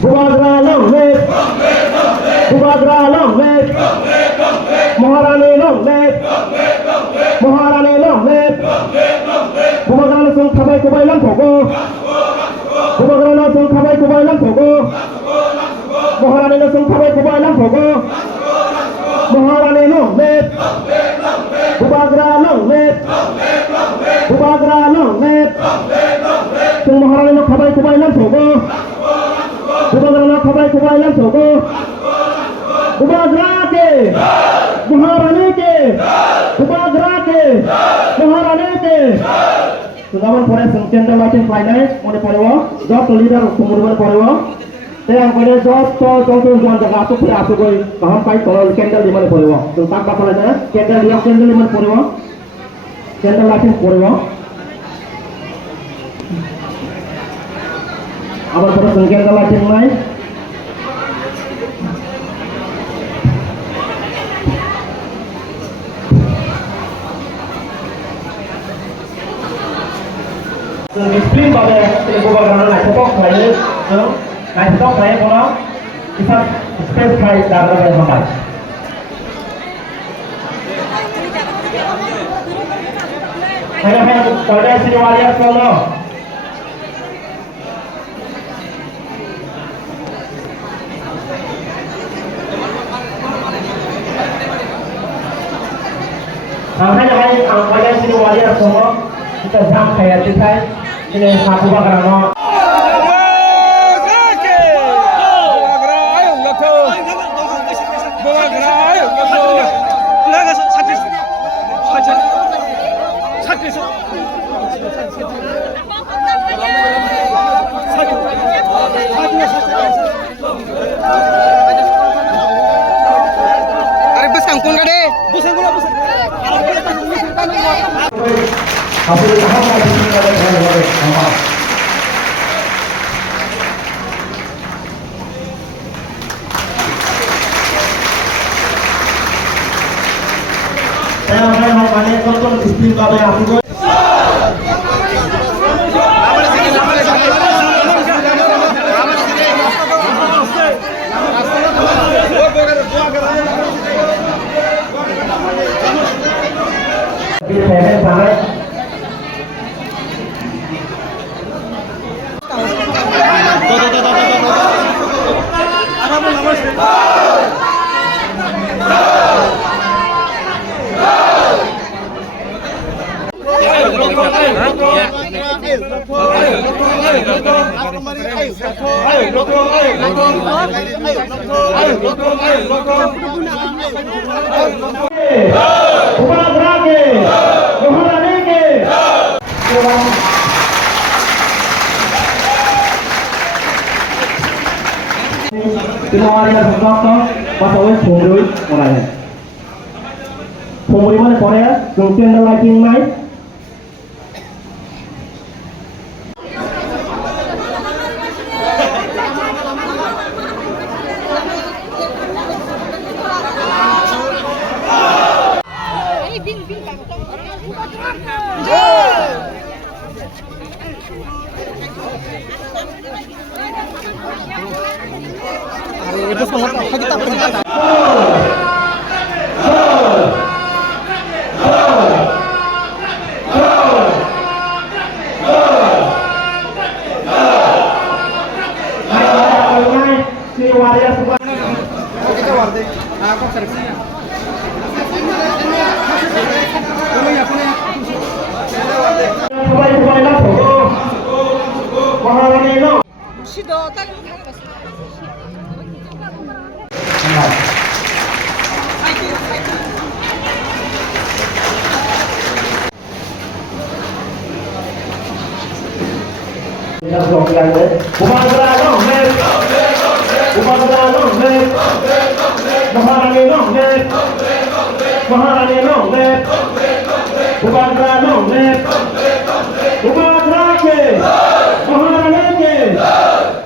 Bubagra Longlet, Bubagra Longlet, Maharani Longlet, Maharani Longlet, Bubagra langsung kabai kubai lam poko, Bubagra langsung kabai kubai lam poko, Maharani langsung kabai kubai lam poko, Maharani Longlet, Bubagra Longlet, Bubagra Longlet, Tung Maharani langsung kabai kubai lam poko. Bubagra kabai kubai lam sogo, Bubagra ke, Maharani ke, Bubagra ke, Maharani ke. Sudaman pore sengkenda latin final, mone pore wo, job leader kumurban pore wo. Teyang pore job to juan jaga asu pura asu koi, kaham pai tolol candle di mane pore wo. Tung tak bakal aja, candle di mane pore wo, candle latin pore wo. Abar pura sengkenda latin mai. Disiplin pada Bubagra naik tok saya, naik tok saya pula bisa space saya dalam yang sampai. Hanya pada sini wajar solo. Hanya pada sini wajar solo kita jam kayak kita. Ini aku bakal no. Saya mau panen tonton disiplin kau yang aku. Timawarian dokter pasawes pemuri orangnya. Pemuri mana Korea? Kemudian lagi naik. Itu semua kita berkata. Bubagra Longlet, Bubagra Longlet, Maharani Longlet, Maharani Longlet, Bubagra Longlet.